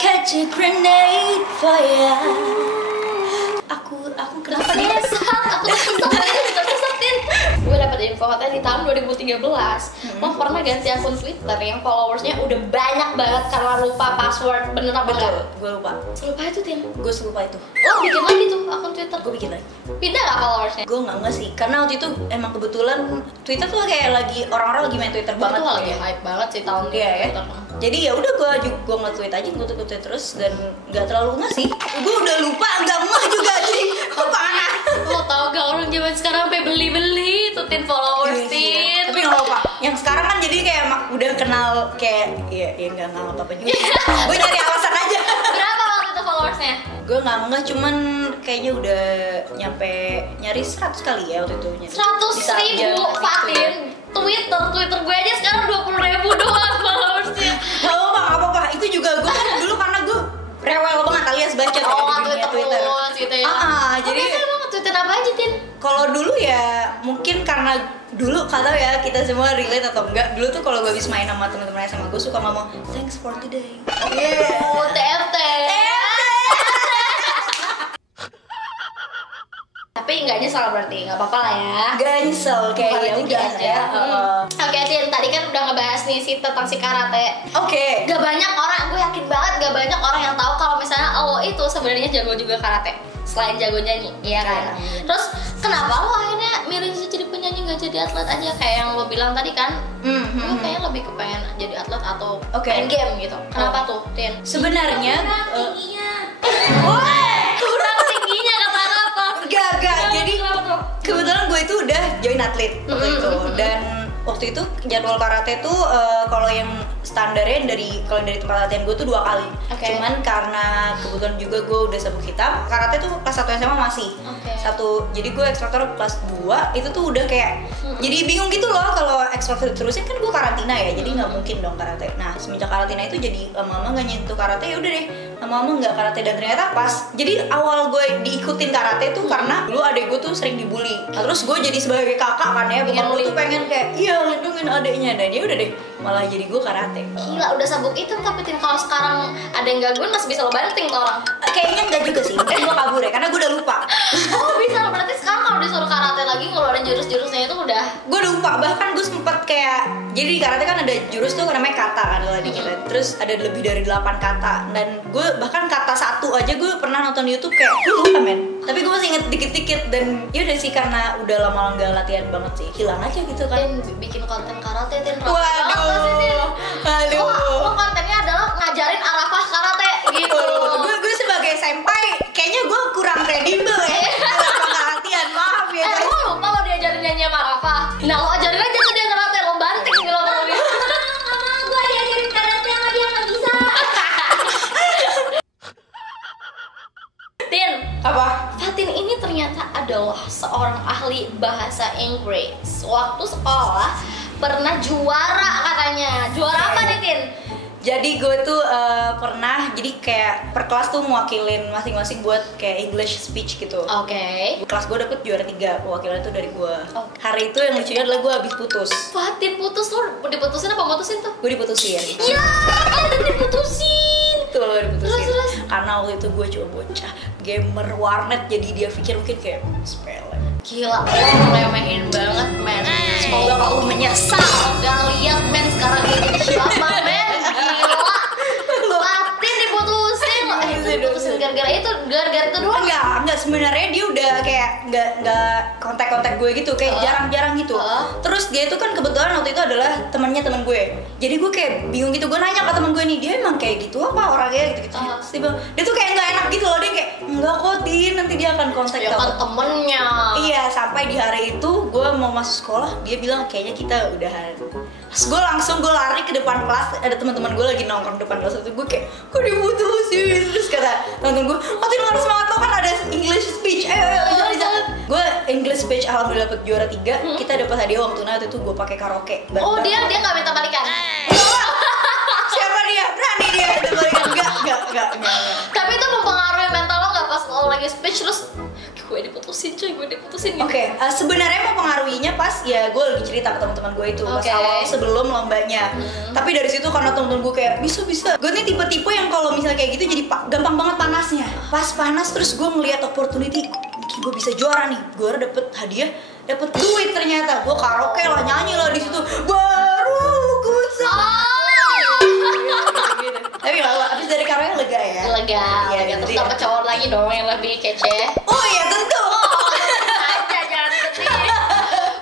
catch a grenade fire. Aku Kenapa dia sak? Aku kesetin. Gue dapet info katanya di tahun 2013 lo pernah ganti akun Twitter yang followersnya udah banyak banget karena lupa password. Bener apa enggak? Gue lupa. Lupa itu Tin? Gue lupa itu. Lo bikin lagi tuh akun Twitter? Gue bikin lagi. Pindah gak followersnya? Gue nggak sih, karena waktu itu emang kebetulan Twitter tuh kayak lagi orang-orang lagi main Twitter banget. Itu lagi hype banget sih tahun Iya ya. Twitter. Jadi ya udah gue nge-tweet aja, gue tweet terus dan nggak terlalu nggak sih. Gue udah lupa, nggak mah juga jadi parah. Lo tau gak orang zaman sekarang sampai beli-beli tuh Tin followers Iya sih, ya. Tin. Tapi nggak apa-apa. Yang sekarang kan jadi kayak udah kenal kayak ya nggak apa-apa juga. Gue nyari alasan aja. Berapa waktu itu followersnya? Gue nggak cuman kayaknya udah nyampe nyari 100 kali ya waktu itu. 100.000 Fatin. Twitter gue aja sekarang 20.000 doang followersnya. Gak apa-apa. Itu juga gue kan dulu karena gue rewel banget alias bacot ya di dunia Twitter. Gitu ya. Jadi emang nge-tweetin apa aja Tin? kalau dulu ya mungkin karena dulu kata ya kita semua relate atau enggak, dulu tuh kalau gue habis main sama teman-teman SMA gue suka ngomong thanks for today. Oh, TFT. Tapi nggak nyesel berarti, nggak apa-apa lah ya. Gak nyesel kayak ya udah ya. Oke Tin, tadi kan udah ngebahas nih tentang si karate. Oke. Gak banyak orang, gue yakin banget gak banyak orang yang tahu kalau misalnya lo itu sebenarnya jago juga karate selain jago nyanyi, iya kan? Terus kenapa lo akhirnya milih jadi penyanyi nggak jadi atlet aja kayak yang lo bilang tadi kan? Lo kayaknya lebih kepengen jadi atlet atau main game gitu. Kenapa tuh, Tin? Sebenarnya tingginya. Kurang tingginya kata apa? Gak. Jadi kebetulan gue itu udah join atlet waktu itu dan waktu itu jadwal karate tuh kalau yang standarnya kalau dari tempat latihan gue tuh 2 kali. Cuman karena kebetulan juga gue udah sabuk hitam, karate tuh kelas 1 SMA masih. Jadi gue X Factor kelas 2 itu tuh udah kayak jadi bingung gitu loh kalau X Factor terusin kan gue karantina ya. Jadi nggak mungkin dong karate. Nah, semenjak karantina itu jadi lama-lama gak nyentuh karate, ya udah deh. Lama-lama nggak karate dan ternyata pas. Jadi awal gue diikutin karate tuh karena dulu adek gue tuh sering dibully. Nah, terus gue jadi sebagai kakak kan ya, bokap gue tuh pengen kayak iya lindungin adeknya, dan dia udah deh malah jadi gue karate. Gila, udah sabuk itu tapi Tin kalau sekarang ada yang gangguin masih bisa lo banting ke orang? Kayaknya enggak juga sih, mungkin gue kabur ya karena gue udah lupa. Oh bisa, berarti sekarang kalau disuruh karate lagi ngeluarin jurus-jurusnya itu udah. Gue udah lupa, bahkan gue sempet kayak jadi di karate kan ada jurus tuh namanya kata kan kalau di kita. Terus ada lebih dari 8 kata dan gue bahkan kata 1 aja gue pernah nonton di YouTube kayak gue lupa men. Tapi gue masih inget dikit-dikit dan ya udah sih karena udah lama nggak latihan banget sih, hilang aja gitu kan. Bikin konten karate Tin. Aduh. Lo kontennya adalah ngajarin arafah karate gitu. Gue sebagai senpai kayaknya gue kurang kredibel ya. Nggak latihan, maaf ya. Lo lupa lo diajarin nyanyi sama Arafah. Nah lo ajarin aja tuh dia karate, lo banting gitu lo ngomongin. Mama gue diajarin karate sama dia nggak bisa. Tin, Apa? Fatin ini ternyata adalah seorang ahli bahasa Inggris. Waktu sekolah pernah juara katanya. Juara apa nih Tin? Jadi gue tuh pernah jadi kayak per kelas tuh mewakilin masing-masing buat kayak English speech gitu. Kelas gue dapet juara 3, pewakilan itu dari gue. Hari itu yang lucunya adalah gue habis putus. Fatin putus, lo diputusin apa mutusin tuh? Gue diputusin. Ya, ada diputusin. Tuh lo diputusin. Terus? Karena waktu itu gue cuma bocah gamer warnet, jadi dia pikir mungkin kayak sepele. Gila, lo ngeremehin banget men. Semoga kamu menyesal. Gak liat men sekarang dia jadi siapa men. Gila, Fatin diputusin. Diputusin gara-gara itu doang. Enggak, sebenarnya dia udah kayak nggak kontak gue gitu, kayak jarang-jarang gitu. Terus dia itu kan kebetulan waktu itu adalah temannya teman gue. Jadi gue kayak bingung gitu, gue nanya ke teman gue nih, dia emang kayak gitu apa orangnya gitu. Terus dia tuh kayak nggak enak gitu loh, dia kayak enggak kok Din, nanti dia akan kontak ya kan temennya. Iya, sampai di hari itu gue mau masuk sekolah, dia bilang kayaknya kita udahan. Terus gue langsung lari ke depan kelas, ada teman-teman gue lagi nongkrong depan kelas itu, gue kayak kok diputusin. Terus kata teman-teman gue, Fatin lo harus semangat, lo kan ada English speech, ayo jalan. Gue English speech alhamdulillah dapet juara 3. Kita dapat hadiah uang tunai waktu itu, gue pakai karaoke. Oh dia nggak minta balikan? Siapa dia? Berani dia minta balikan? Enggak. Tapi itu mempengaruhi mental lo nggak pas lo lagi speech terus gue diputusin cuy, gue diputusin gitu. Sebenarnya mempengaruhinya pas ya gue lagi cerita ke teman-teman gue itu pas awal sebelum lombanya. Tapi dari situ karena teman-teman gue kayak bisa gue nih tipe-tipe yang kalau misalnya misalnya kayak gitu jadi gampang banget panasnya. Pas panas terus gue ngeliat opportunity, gue bisa juara nih, gue dapet hadiah, dapet duit ternyata. Gue karaoke lah, nyanyi lah di situ. Baru ku tapi habis dari karaoke lega ya. Lega. Terus dapet cowok lagi dong yang lebih kece. Oh iya tentu. Aja jangan sedih.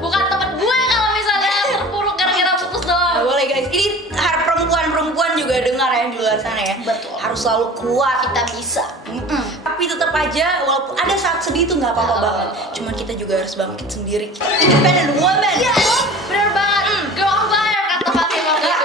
Bukan temen gue kalau misalnya terpuruk gara-gara putus doang. Boleh guys, ini perempuan juga dengar ya di luar sana ya. Betul. Harus selalu kuat. Kita bisa. Tapi tetap aja walaupun ada saat sedih itu nggak apa-apa banget. Cuman kita juga harus bangkit sendiri. Independent woman. Iya, bener banget. Girl on fire kata Fatima gitu.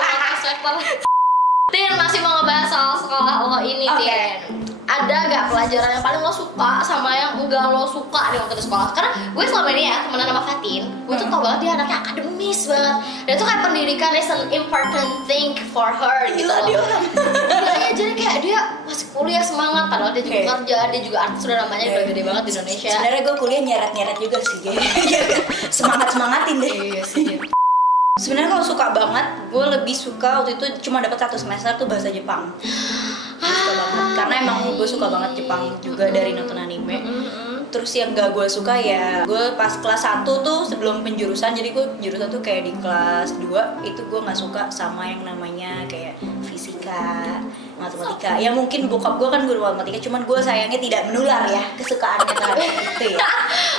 Tin, masih mau ngebahas soal sekolah lo ini, Tin. Ada gak pelajaran yang paling lo suka sama yang enggak lo suka di waktu di sekolah? Karena gue selama ini ya temenan sama Fatin, gue tuh tau banget dia anaknya akademis banget. Dan itu kayak pendidikan is an important thing for her gitu. Gila dia orang. Gila ya, jadi kayak dia masih kuliah semangat, padahal dia juga kerja, dia juga artis, udah namanya udah gede banget di Indonesia. Sebenarnya gue kuliah nyeret-nyeret juga sih, semangat-semangatin deh. Iya sih. Sebenarnya kalau suka banget, gue lebih suka waktu itu cuma dapat 1 semester tuh bahasa Jepang. Suka banget karena emang gue suka banget Jepang juga dari nonton anime. Terus yang gak gue suka ya gue pas kelas 1 tuh sebelum penjurusan, jadi gue penjurusan tuh kayak di kelas 2 itu gue gak suka sama yang namanya kayak fisika, matematika. Ya mungkin bokap gue kan guru matematika, cuman gue sayangnya tidak menular ya kesukaannya terhadap itu ya.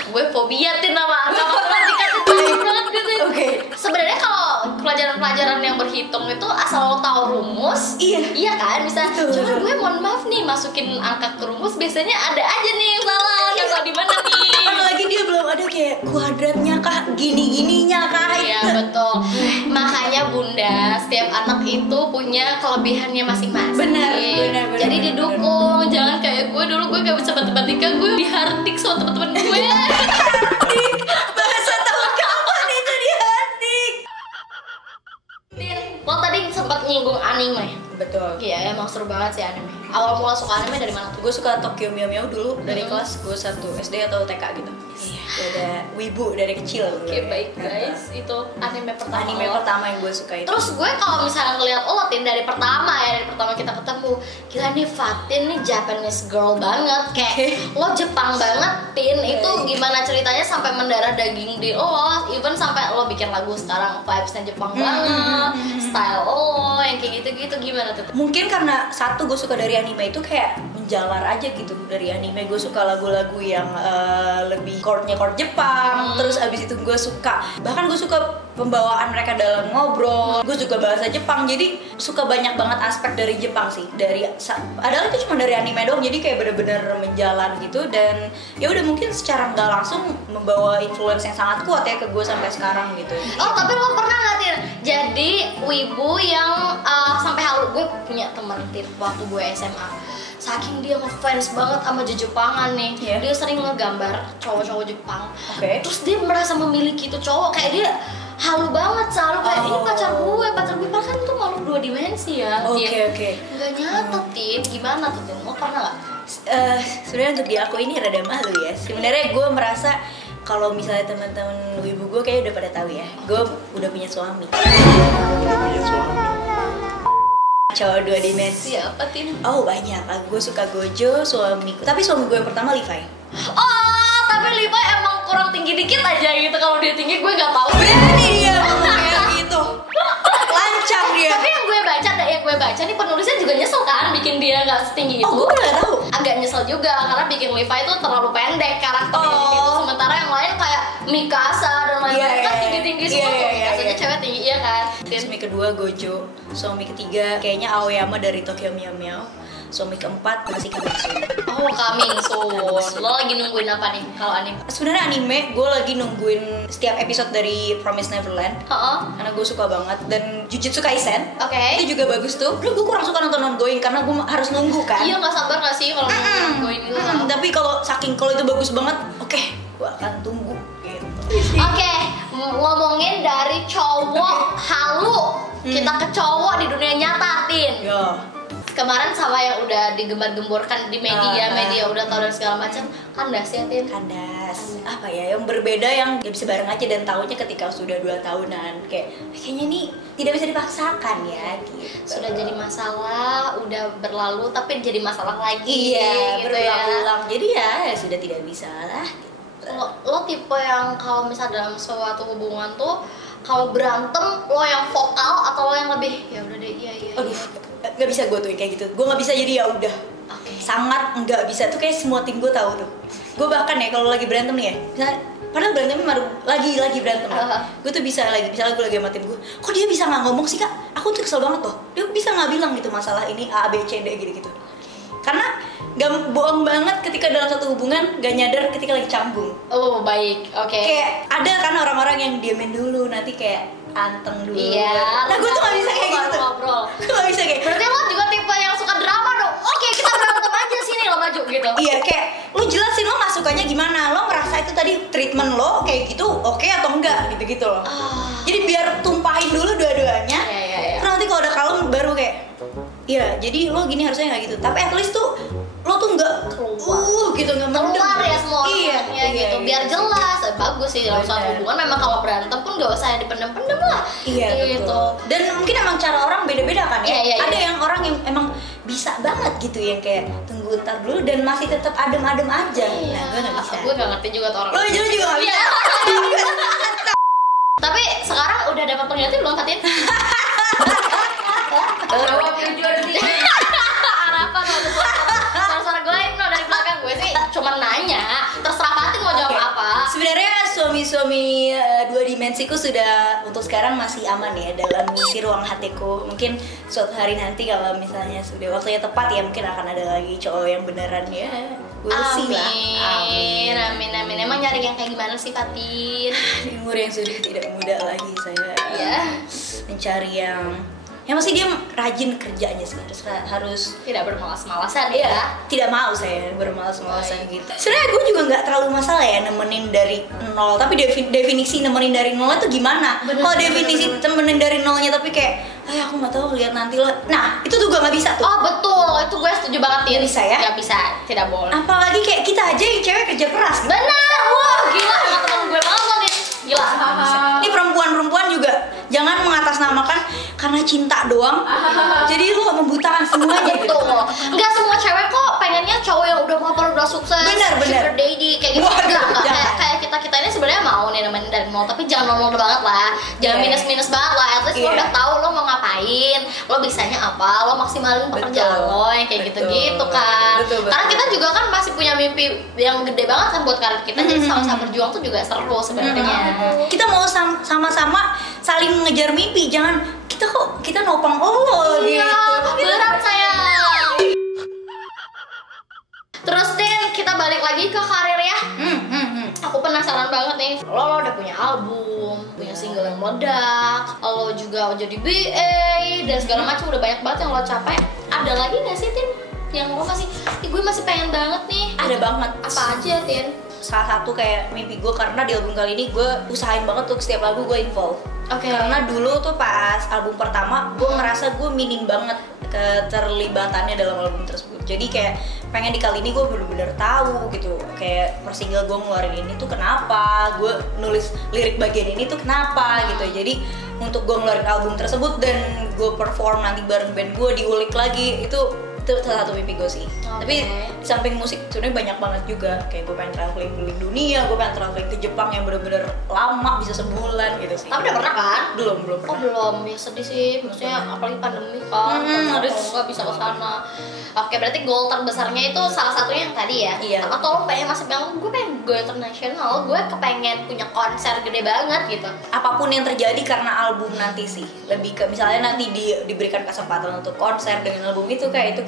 Gue fobia Tin sama matematika tuh banget gitu. Oke. Sebenarnya kalau pelajaran-pelajaran yang berhitung itu asal lo tahu rumus, iya kan, bisa. Cuma gue mohon maaf nih, masukin angka ke rumus biasanya ada aja nih yang salah. Kalau di mana nih? Apalagi dia belum ada kayak kuadratnya kah, gini-gininya kah. Iya betul. Makanya Bunda, setiap anak itu punya kelebihannya masing-masing. Benar. Jadi didukung, jangan kayak gue dulu, gue gak bisa matematika, gue dihardik sama teman-teman gue. Bahasa tahun kapan itu dihardik? Lo tadi sempat nyinggung anime. Betul. Iya, emang seru banget sih anime. Awal mula suka anime dari mana tuh? Gue suka Tokyo Meow Meow dulu dari kelas gue 1 SD atau TK gitu. Udah wibu dari kecil. Oke, baik guys. Itu anime pertama. Anime pertama yang gue suka itu. Terus gue kalau misalnya ngeliat lo Tin dari pertama kita ketemu, gila nih Fatin nih Japanese girl banget, kayak lo Jepang banget Tin. Itu gimana ceritanya sampai mendarah daging di lo, even sampai lo bikin lagu sekarang vibesnya Jepang banget, style lo yang kayak gitu-gitu, gimana tuh? Mungkin karena satu gue suka dari anime itu kayak menjalar aja gitu. Dari anime gue suka lagu-lagu yang lebih chordnya chord Jepang. Terus abis itu gue suka, bahkan gue suka pembawaan mereka dalam ngobrol. Gue juga bahasa Jepang, jadi suka banyak banget aspek dari Jepang sih. Padahal itu cuma dari anime doang, jadi kayak bener-bener menjalan gitu. Dan ya udah mungkin secara nggak langsung membawa influence yang sangat kuat ya ke gue sampai sekarang gitu. Oh tapi lo pernah nggak Tin jadi wibu yang sampai halu? Gue punya teman Tin waktu gue SMA, saking dia ngefans banget sama Jepangan nih, dia sering ngegambar cowok-cowok Jepang. Terus dia merasa memiliki itu cowok, kayak dia halu banget, selalu kayak ini pacar gue padahal kan itu makhluk 2 dimensi ya. Oke. Nggak nyata Tin, gimana tuh Tin? Lo pernah nggak? Sebenarnya untuk di aku ini rada malu ya. Sebenarnya gue merasa kalau misalnya teman-teman ibu gue kayak udah pada tahu ya, gue udah punya suami. Cowok 2 dimensi. Siapa Tin? Oh banyak. Gue suka Gojo, suamiku. Tapi suami gue yang pertama Levi. Oh tapi Levi emang kurang tinggi dikit aja gitu. Kalau dia tinggi gue nggak tahu. Berani dia ngomongnya gitu. Lancang dia. Tapi yang gue baca nih penulisnya juga nyesel kan bikin dia nggak setinggi itu. Oh gue nggak tahu. Agak nyesel juga karena bikin Levi itu terlalu pendek karakternya gitu. Sementara yang lain kayak Mikasa dan lain-lain kan tinggi-tinggi semua. Mikasanya cewek tinggi ya kan. Suami kedua Gojo, suami ketiga kayaknya Aoyama dari Tokyo Meow Meow. Suami keempat masih coming soon. Oh coming soon. Lo lagi nungguin apa nih kalau anime? Sebenarnya anime gue lagi nungguin setiap episode dari Promised Neverland. Karena gue suka banget. Dan Jujutsu Kaisen. Itu juga bagus tuh. Gue kurang suka nonton ongoing karena gue harus nunggu kan. Iya nggak sabar nggak sih kalau nonton ongoing itu. Tapi kalau itu bagus banget, oke, gue akan tunggu gitu. Oke, ngomongin dari cowok halu, kita ke cowok di dunia nyata Tin. Ya. kemarin sama yang udah digembar-gemborkan di media udah tahu dan segala macam, kandas ya Tin? Kandas. Apa ya yang berbeda yang gak bisa bareng aja dan tahunya ketika sudah 2 tahunan kayaknya ini tidak bisa dipaksakan ya gitu. Sudah jadi masalah, udah berlalu tapi jadi masalah lagi. Iya, gitu berulang-ulang. ya. Jadi ya sudah tidak bisa lah gitu. Lo tipe yang kalau misalnya dalam suatu hubungan tuh kalau berantem lo yang vokal atau lo yang lebih ya udah deh iya. Aduh, nggak bisa gue tuh kayak gitu. Gue nggak bisa jadi ya udah. Sangat nggak bisa tuh kayak semua tim gue tahu tuh. Gue bahkan ya kalau lagi berantem nih ya, misalnya padahal berantemnya baru lagi berantem. Gue tuh bisa misalnya gue lagi sama tim gue, kok dia bisa nggak ngomong sih kak? Aku tuh kesel banget tuh. Dia bisa nggak bilang gitu masalah ini A B C D gitu. Karena gak bohong banget ketika dalam satu hubungan gak nyadar ketika lagi canggung. Oh baik, oke. Kayak ada kan orang-orang yang diamin dulu, nanti kayak anteng dulu. Iya. Nah gue tuh gak bisa kayak gitu. Ngobrol. Gue gak bisa kayak. Berarti lo juga tipe yang suka drama dong. Oke, kita berantem aja sini lo maju gitu. Iya kayak lo jelasin lo gak sukanya gimana, lo merasa itu tadi treatment lo kayak gitu oke atau enggak gitu loh. Jadi biar tumpahin dulu dua-duanya. Iya. Nanti kalau udah kalem baru kayak iya, jadi lo gini harusnya nggak gitu. Tapi at least tuh lo tuh nggak gitu nggak keluar ya semua iya, gitu. Biar jelas, bagus sih dalam suatu hubungan. Memang kalau berantem pun nggak usah dipendem-pendem lah. Iya gitu. Betul. Dan mungkin emang cara orang beda-beda kan ya. Iya. Ada yang orang yang emang bisa banget gitu yang kayak tunggu ntar dulu dan masih tetap adem-adem aja. Iya. Nah gue nggak bisa. Gue nggak ngerti juga tuh orang. Lo juga nggak bisa. Tapi sekarang udah dapat pengganti belum Fatin? Jawab jujur nih. Harapan waktu suara goib no dari belakang gue sih cuma nanya. Terserah Fatin mau jawab apa. Sebenarnya suami-suami 2 dimensiku sudah untuk sekarang masih aman ya dalam mengisi ruang hatiku. Mungkin suatu hari nanti kalau misalnya sudah waktunya tepat ya mungkin akan ada lagi cowok yang beneran ya. Amin. Emang nyari yang kayak gimana sih Fatin? Di umur yang sudah tidak muda lagi saya Ya. mencari yang masih dia rajin kerjanya sih harus Tidak bermalas-malasan ya. Tidak mau saya bermalas-malasan gitu. Sebenarnya gue juga nggak terlalu masalah ya nemenin dari nol. Tapi definisi nemenin dari nol itu gimana? Kalau definisi temenin dari nolnya tapi kayak, aku nggak tahu lihat nanti lah. Nah itu tuh gue nggak bisa tuh. Oh betul, itu gue setuju banget Tin. Nggak bisa ya? Nggak bisa, tidak boleh. Apalagi kayak kita aja yang cewek kerja keras. Gitu. Benar, wah gila sama temen gue banget loh Tin. Gila. Ini perempuan juga jangan mengatasnamakan karena cinta doang. Jadi lu membutakan semuanya gitu. Betul. Enggak semua cewek kok pengennya cowok yang udah mapan udah sukses, Bener. sugar daddy kayak gitu. Enggak, kayak kita ini sebenarnya mau nih nemenin dari nol, tapi jangan nol banget lah. Jangan minus banget lah. At least lo udah tahu lo mau ngapain, lo bisanya apa, lo maksimalin pekerjaan lo yang kayak gitu-gitu kan. Karena kita juga kan masih punya mimpi yang gede banget kan buat karir kita. Jadi sama-sama berjuang tuh juga seru sebenarnya. Kita mau sama-sama saling mengejar mimpi, jangan kita nopang lo Iya, gitu. berat sayang. Terus Tin, kita balik lagi ke karir ya. Aku penasaran banget nih. Lo udah punya album, punya single yang meledak, lo juga jadi BA dan segala macam, udah banyak banget yang lo capai. Ada lagi nggak sih Tin yang lo masih, gue masih pengen banget nih? Ada banget. Apa aja Tin? Salah satu kayak mimpi gue karena di album kali ini gue usahain banget tuh setiap lagu gue involve. Karena dulu tuh pas album pertama gue ngerasa gue minim banget keterlibatannya dalam album tersebut. Jadi kayak pengen di kali ini gue bener-bener tahu gitu. Kayak per single gue ngeluarin ini tuh kenapa, gue nulis lirik bagian ini tuh kenapa gitu. Jadi untuk gue ngeluarin album tersebut dan gue perform nanti bareng band gue diulik lagi itu salah satu mimpi gue sih. Tapi di samping musik sebenarnya banyak banget juga. Kayak gue pengen traveling keliling dunia, gue pengen traveling ke Jepang yang bener-bener lama, bisa sebulan gitu sih. Tapi udah pernah kan? Belum pernah. Oh belum, ya sedih sih. Maksudnya apalagi pandemi kan, kalau nggak bisa ke sana. Oke, berarti goal terbesarnya itu salah satunya yang tadi ya? Iya. Atau lo pengen masuk yang, gue pengen go internasional, gue kepengen punya konser gede banget gitu. Apapun yang terjadi karena album nanti sih. Lebih ke misalnya nanti diberikan kesempatan untuk konser dengan album itu kayak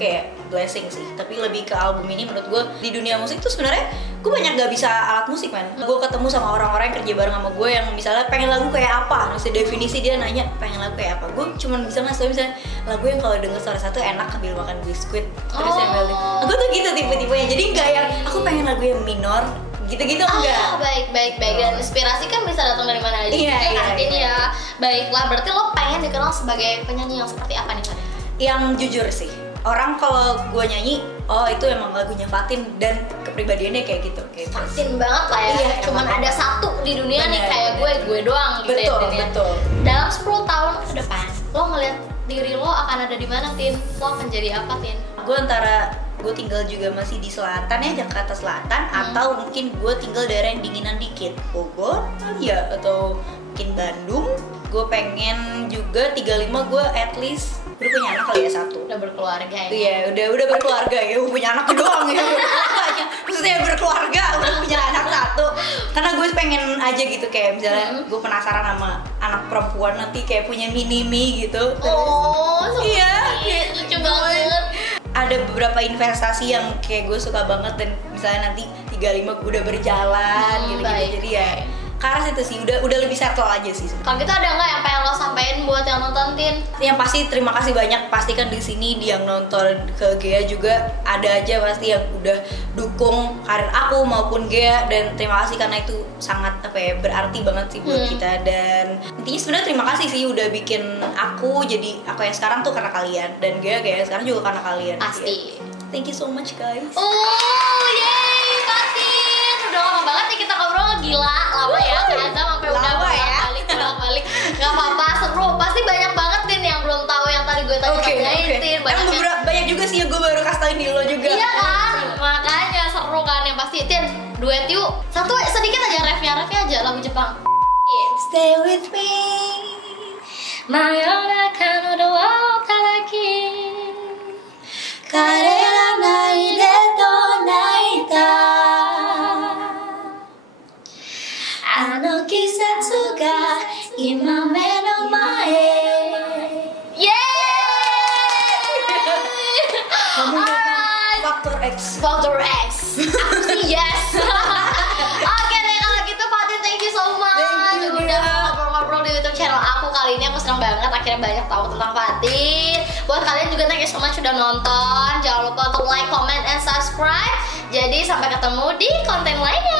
blessing sih. Tapi lebih ke album ini menurut gue di dunia musik tuh sebenarnya gue banyak gak bisa alat musik man. Gue ketemu sama orang-orang yang kerja bareng sama gue yang misalnya pengen lagu kayak apa, ngasih definisi, dia nanya pengen lagu kayak apa, gue cuma bisa ngasih tau misalnya lagu yang kalau denger suara satu enak sambil makan biskuit terus sambil gue tuh gitu tipe-tipenya. Jadi nggak yang aku pengen lagu yang minor gitu-gitu enggak. Baik. Dan inspirasi kan bisa datang dari mana aja. Iya. Ya. Baiklah, berarti lo pengen dikenal sebagai penyanyi yang seperti apa nih kan? Yang jujur sih. orang kalau gue nyanyi, oh itu emang lagunya Fatin dan kepribadiannya kayak gitu. Fatin banget lah ya. Iya, cuman ada satu di dunia nih kayak gue doang gitu betul, ya. Betul. Dalam 10 tahun ke depan, lo ngeliat diri lo akan ada di mana, Tin? Lo akan jadi apa, Tin? Gue tinggal juga masih di selatan ya, Jakarta Selatan, atau mungkin gue tinggal daerah yang dinginan dikit, Bogor ya, atau mungkin Bandung. Gue pengen juga 35 gue at least udah punya anak kali ya, 1. Udah berkeluarga ya? Iya, udah berkeluarga ya, punya anak doang ya. Maksudnya berkeluarga, udah punya anak 1. Karena gue pengen aja gitu, kayak misalnya gue penasaran sama anak perempuan nanti kayak punya mini-me gitu. Oh, iya, lucu banget. Ada beberapa investasi yang kayak gue suka banget, dan misalnya nanti 35 gue udah berjalan gitu. Jadi ya ke arah situ sih, udah lebih settle aja sih. Kalau gitu ada nggak yang pengen lo sampein buat yang nonton, Tin? Yang pasti terima kasih banyak, pasti kan di sini yang nonton ke Gea juga ada aja pasti yang udah dukung karir aku maupun Gea, dan terima kasih karena itu sangat berarti banget sih buat kita. Dan intinya sebenarnya terima kasih sih udah bikin aku jadi aku yang sekarang tuh karena kalian, dan Gea sekarang juga karena kalian. Pasti. Thank you so much guys. Oh, yeay, Fatin. Udah lama banget nih kita ngobrol, gila, lama ya. Ternyata sampai udah bolak-balik. Gak apa-apa, seru. Pasti banyak banget, Tin, yang belum tahu yang tadi gue tanya-tanyain, Tin. Banyak juga sih yang gue baru kasih tauin di lo juga. Iya kan? Makanya seru kan, yang pasti. Tin, duet yuk. Satu sedikit aja refnya aja lagu Jepang. Stay with me. Mayonaka no wa otaraki. 帰らないでと泣いたあの季節が今目の前 Yeay! Faktor X. Faktor X. Aku sih yes. Oke deh kalau gitu, Fatin, thank you so much. Udah ngobrol-ngobrol di YouTube channel aku kali ini. Aku senang banget akhirnya banyak tahu tentang Fatin. Buat kalian juga thank you so much sudah nonton. Jangan lupa untuk like, comment, and subscribe. Jadi sampai ketemu di konten lainnya.